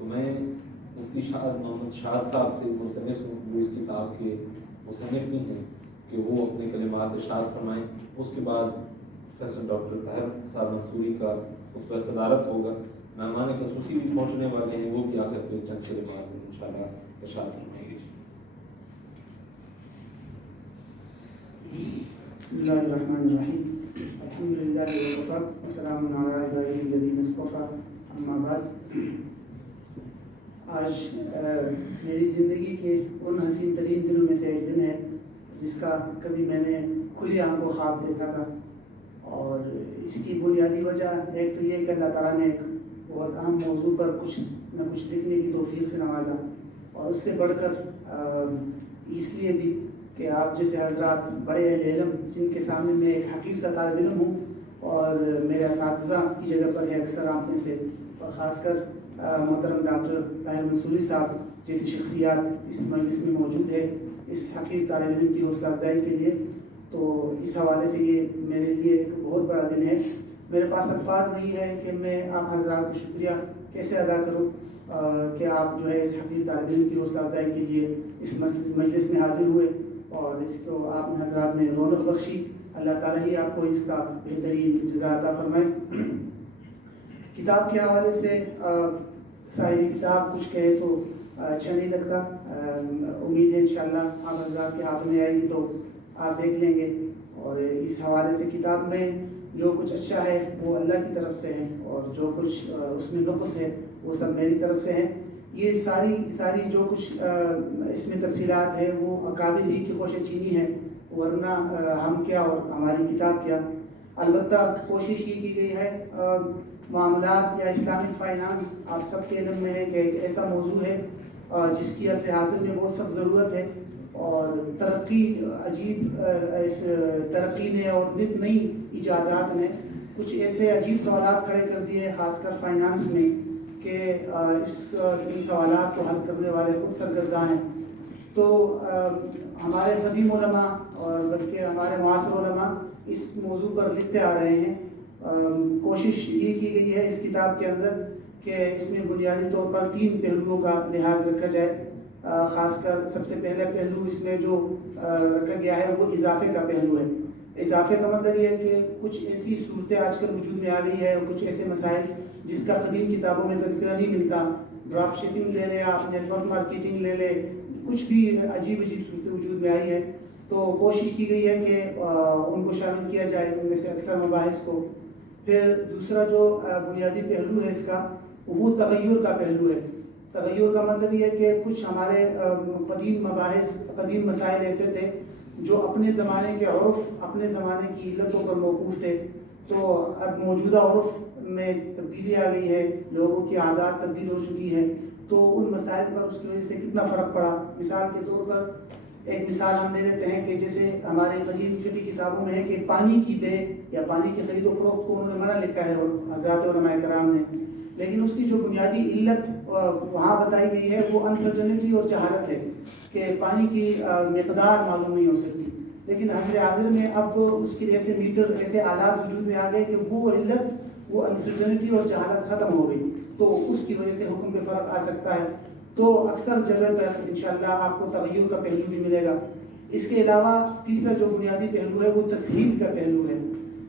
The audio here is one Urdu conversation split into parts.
تو میں مفتی محمد شاہد صاحب سے ملتمس ہوں، وہ اس کتاب کے مصنف بھی ہیں، کہ وہ اپنے کلمات ارشاد فرمائیں. اس کے بعد پروفیسر ڈاکٹر طاہر صاحب منصوری کا خطبہ صدارت ہوگا. مہمان خصوصی بھی پہنچنے والے ہیں، وہ بھی آخر پہ چند کلمات میں انشاءاللہ ارشاد فرمائیں گے. بسم اللہ الرحمن الرحیم. الحمدللہ وکفی وسلام علی عبادہ الذین اصطفی. اما بعد، آج میری زندگی کے ان حسین ترین دنوں میں سے ایک دن ہے جس کا کبھی میں نے کھلی آنکھوں خواب دیکھا تھا. اور اس کی بنیادی وجہ ایک تو یہ کہ اللہ تعالیٰ نے ایک بہت اہم موضوع پر کچھ نہ کچھ لکھنے کی توفیق سے نوازا، اور اس سے بڑھ کر اس لیے بھی کہ آپ جیسے حضرات بڑے اہل علم جن کے سامنے میں ایک حقیر سا طالب علم ہوں، اور میرے اساتذہ کی جگہ پر ہے اکثر آپ میں سے، اور خاص کر محترم ڈاکٹر طاہر منصوری صاحب جیسی شخصیات اس مجلس میں موجود ہے اس حقیر طالب علم کی حوصلہ افزائی کے لیے. تو اس حوالے سے یہ میرے لیے ایک بہت بڑا دن ہے. میرے پاس الفاظ نہیں ہے کہ میں آپ حضرات کو شکریہ کیسے ادا کروں کہ آپ جو ہے اس حقیر طالب علم کی حوصلہ افزائی کے لیے اس مجلس میں حاضر ہوئے، اور اس کو آپ حضرات نے رونق بخشی. اللہ تعالیٰ ہی آپ کو اس کا بہترین جزا عطا فرمائے. کتاب کے حوالے سے صاحب کتاب کچھ کہے تو اچھا نہیں لگتا. امید ہے انشاءاللہ آپ حضرات کے ہاتھ میں آئے گی تو آپ دیکھ لیں گے. اور اس حوالے سے کتاب میں جو کچھ اچھا ہے وہ اللہ کی طرف سے ہے، اور جو کچھ اس میں نقص ہے وہ سب میری طرف سے ہے. یہ ساری جو کچھ اس میں تفصیلات ہے وہ اکابر ہی کی خوش چینی ہے، ورنہ ہم کیا اور ہماری کتاب کیا. البتہ کوشش یہ کی گئی ہے. معاملات یا اسلامک فائنانس آپ سب کے علم میں ہے کہ ایک ایسا موضوع ہے جس کی عصر حاضر میں بہت سخت ضرورت ہے، اور ترقی عجیب اس ترقی نے اور نت نئی ایجادات نے کچھ ایسے عجیب سوالات کھڑے کر دیے خاص کر فائنانس میں کہ ان سوالات کو حل کرنے والے خود سرگرداں ہیں. تو ہمارے قدیم علماء اور بلکہ ہمارے معاصر علماء اس موضوع پر لکھتے آ رہے ہیں. کوشش یہ کی گئی ہے اس کتاب کے اندر کہ اس میں بنیادی طور پر 3 پہلوؤں کا لحاظ رکھا جائے. خاص کر سب سے پہلا پہلو اس میں جو رکھا گیا ہے وہ اضافے کا پہلو ہے. اضافے کا مطلب یہ ہے کہ کچھ ایسی صورتیں آج کل وجود میں آ گئی ہے، کچھ ایسے مسائل جس کا قدیم کتابوں میں تذکرہ نہیں ملتا. ڈراپ شپنگ لے لیں آپ، نیٹ ورک مارکیٹنگ لے لیں، کچھ بھی عجیب صورتیں وجود میں آئی ہے. تو کوشش کی گئی ہے کہ ان کو شامل کیا جائے، ان میں سے اکثر مباحث کو. پھر دوسرا جو بنیادی پہلو ہے اس کا وہ تغیر کا پہلو ہے. تغیر کا مطلب یہ ہے کہ کچھ ہمارے قدیم مباحث قدیم مسائل ایسے تھے جو اپنے زمانے کے عرف اپنے زمانے کی علتوں پر موقوف تھے، تو اب موجودہ عرف میں تبدیلی آ گئی ہے، لوگوں کی عادات تبدیل ہو چکی ہے، تو ان مسائل پر اس کی وجہ سے کتنا فرق پڑا. مثال کے طور پر ایک مثال ہم دے دیتے ہیں کہ جیسے ہمارے قدیم فقہی کتابوں میں ہے کہ پانی کی بے یا پانی کی خرید و فروخت کو انہوں نے منع لکھا ہے اور حضرات علماء کرام نے، لیکن اس کی جو بنیادی علت وہاں بتائی گئی ہے وہ انسرٹنٹی اور جہالت ہے کہ پانی کی مقدار معلوم نہیں ہو سکتی. لیکن عصر حاضر میں اب اس کے ایسے میٹر ایسے آلات وجود میں آ گئے کہ وہ علت وہ انسرٹنٹی اور جہالت ختم ہو گئی، تو اس کی وجہ سے حکم پہ فرق آ سکتا ہے. تو اکثر جگہ پر انشاءاللہ آپ کو تغیر کا پہلو بھی ملے گا. اس کے علاوہ تیسرا جو بنیادی پہلو ہے وہ تسہیل کا پہلو ہے،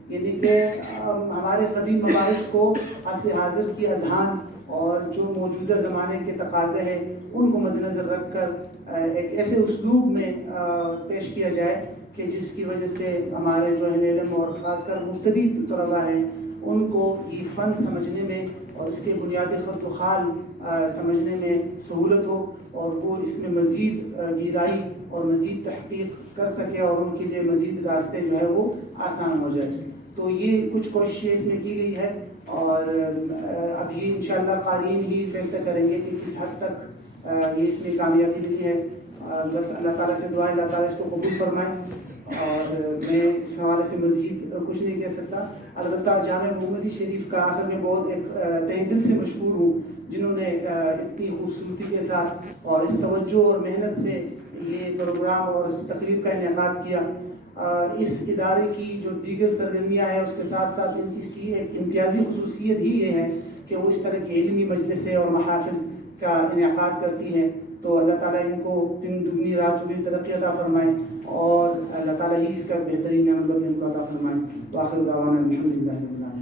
یعنی کہ ہمارے قدیم مباحث کو عصر حاضر کی اذہان اور جو موجودہ زمانے کے تقاضے ہیں ان کو مد نظر رکھ کر ایک ایسے اسلوب میں پیش کیا جائے کہ جس کی وجہ سے ہمارے جو اہل علم اور خاص کر مبتدی طلباء ہیں ان کو یہ فن سمجھنے میں اور اس کے بنیادی خط و خال سمجھنے میں سہولت ہو، اور وہ اس میں مزید گہرائی اور مزید تحقیق کر سکے اور ان کے لیے مزید راستے جو ہے وہ آسان ہو جائے. تو یہ کچھ کوششیں اس میں کی گئی ہے، اور ابھی انشاءاللہ قارئین ہی فیصلہ کریں گے کہ کس حد تک یہ اس میں کامیابی ملی ہے. بس اللہ تعالیٰ سے دعا ہے اللہ تعالیٰ اس کو قبول فرمائے، اور میں اس حوالے سے مزید کچھ نہیں کہہ سکتا. البتہ جامع محمدی شریف کا آخر میں بہت ایک تہ دل سے مشکور ہوں جنہوں نے اتنی خوبصورتی کے ساتھ اور اس توجہ اور محنت سے یہ پروگرام اور اس تقریب کا انعقاد کیا. اس ادارے کی جو دیگر سرگرمیاں ہیں اس کے ساتھ ساتھ اس کی ایک امتیازی خصوصیت ہی یہ ہے کہ وہ اس طرح کی علمی مجلسیں اور محافل کا انعقاد کرتی ہیں، تو اللہ تعالیٰ ان کو دن دگنی رات چوگنی ترقی عطا فرمائے اور اللہ تعالیٰ ہی اس کا بہترین عمل ان کو عطا فرمائے۔ وآخر دعوانا الحمد للہ رب العالمین۔